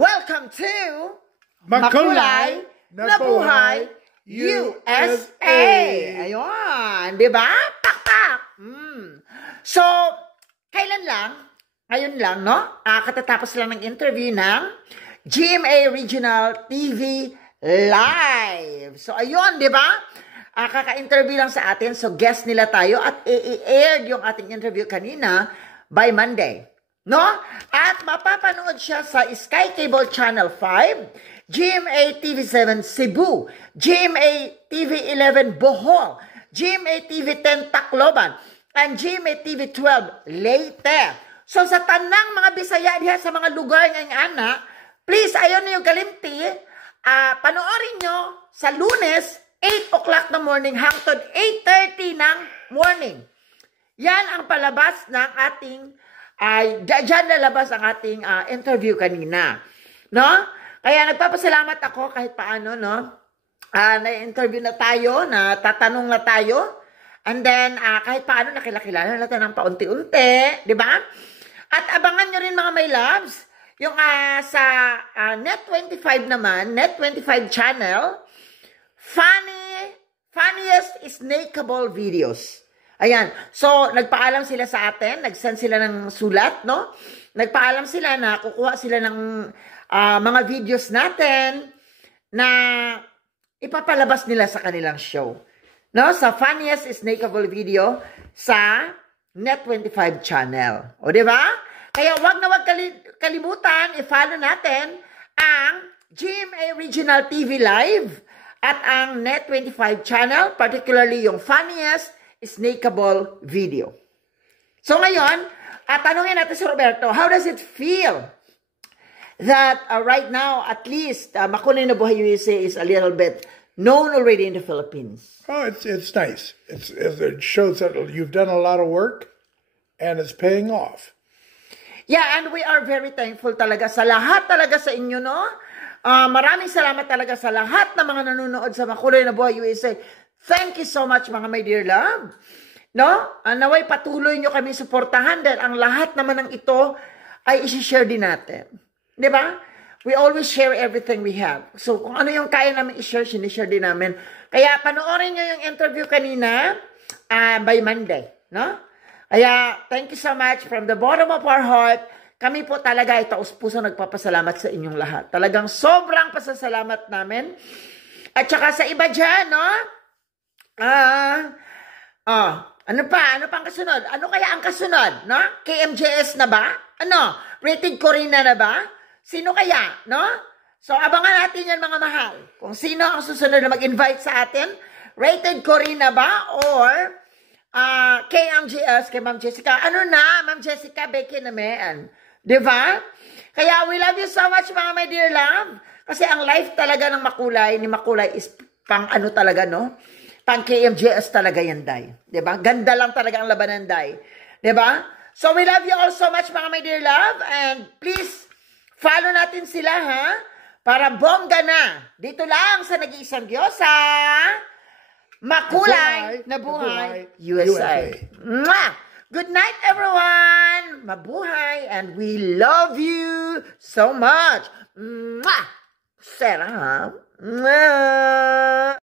Welcome to Makulay na Buhay USA. Ayun, di ba? Pak-pak. So, kailan lang? Ngayon lang, no? Katatapos lang ng interview ng GMA Regional TV Live. So, ayun, di ba? Kaka-interview lang sa atin. So, guest nila tayo at i-aired yung ating interview kanina by Monday. No? At mapapanood siya sa Sky Cable Channel 5, GMA TV7 Cebu, GMA TV11 Bohol, GMA TV10 Tacloban, and GMA TV12 Leyte. So sa tanang mga Bisaya diha sa mga lugar ngayong ana, please ayon niyo kalimti, panoorin nyo sa Lunes 8 o'clock na morning hangtod 8:30 ng morning. Yan ang palabas ng ating dyan lalabas ang ating interview kanina. No? Kaya nagpapasalamat ako kahit paano, no? Na-interview na tayo, na tatanong na tayo. And then, kahit paano nakilakilala natin ng paunti-unti. Di ba? At abangan nyo rin mga my loves, yung sa Net25 naman, Net25 channel, funniest snakeable videos. Ayan. So, nagpaalam sila sa atin, nag-send sila ng sulat, no? Nagpaalam sila na kukuha sila ng mga videos natin na ipapalabas nila sa kanilang show. No? Sa funniest snakeable video sa Net25 channel. O, di ba? Kaya wag na wag kalimutan, i-follow natin ang GMA Regional TV Live at ang Net25 channel, particularly yung funniest snakeable video. So ngayon, tanungin natin si Roberto, how does it feel that right now, at least, Makulay na Buhay USA is a little bit known already in the Philippines? Oh, it's nice. It shows that you've done a lot of work and it's paying off. Yeah, and we are very thankful talaga sa lahat talaga sa inyo, no? Maraming salamat talaga sa lahat ng mga nanonood sa Makulay na Buhay USA. Thank you so much, mga my dear love. No? Naway patuloy nyo kami suportahan dahil ang lahat naman ng ito ay isi-share din natin. Di ba? We always share everything we have. So, kung ano yung kaya namin i-share, sinishare din namin. Kaya panoorin nyo yung interview kanina by Monday. No? Kaya, thank you so much from the bottom of our heart. Kami po talaga ay taus-puso nagpapasalamat sa inyong lahat. Talagang sobrang pasasalamat namin. At saka sa iba dyan, no? Ano pa? Ano pang kasunod? Ano kaya ang kasunod? No? KMJS na ba? Ano? Rated Corina na ba? Sino kaya? No? So, abangan natin yan mga mahal. Kung sino ang susunod na mag-invite sa atin. Rated Corina ba? Or KMJS, kay Ma'am Jessica. Ano na? Ma'am Jessica, Becky na mayan. Diba? Kaya we love you so much mga my dear love. Kasi ang life talaga ng Makulay, ni Makulay is pang ano talaga, no? Pang KMJS talaga yan, Day. Diba? Ganda lang talaga ang labanan, Day. Diba? So, we love you all so much, mga my dear love. And please, follow natin sila, ha? Para bongga na. Dito lang sa Nag-iisang Diyosa, Makulay na Buhay USA. Mwah! Good night, everyone. Mabuhay. And we love you so much. Mwah! Sarap. Mwah!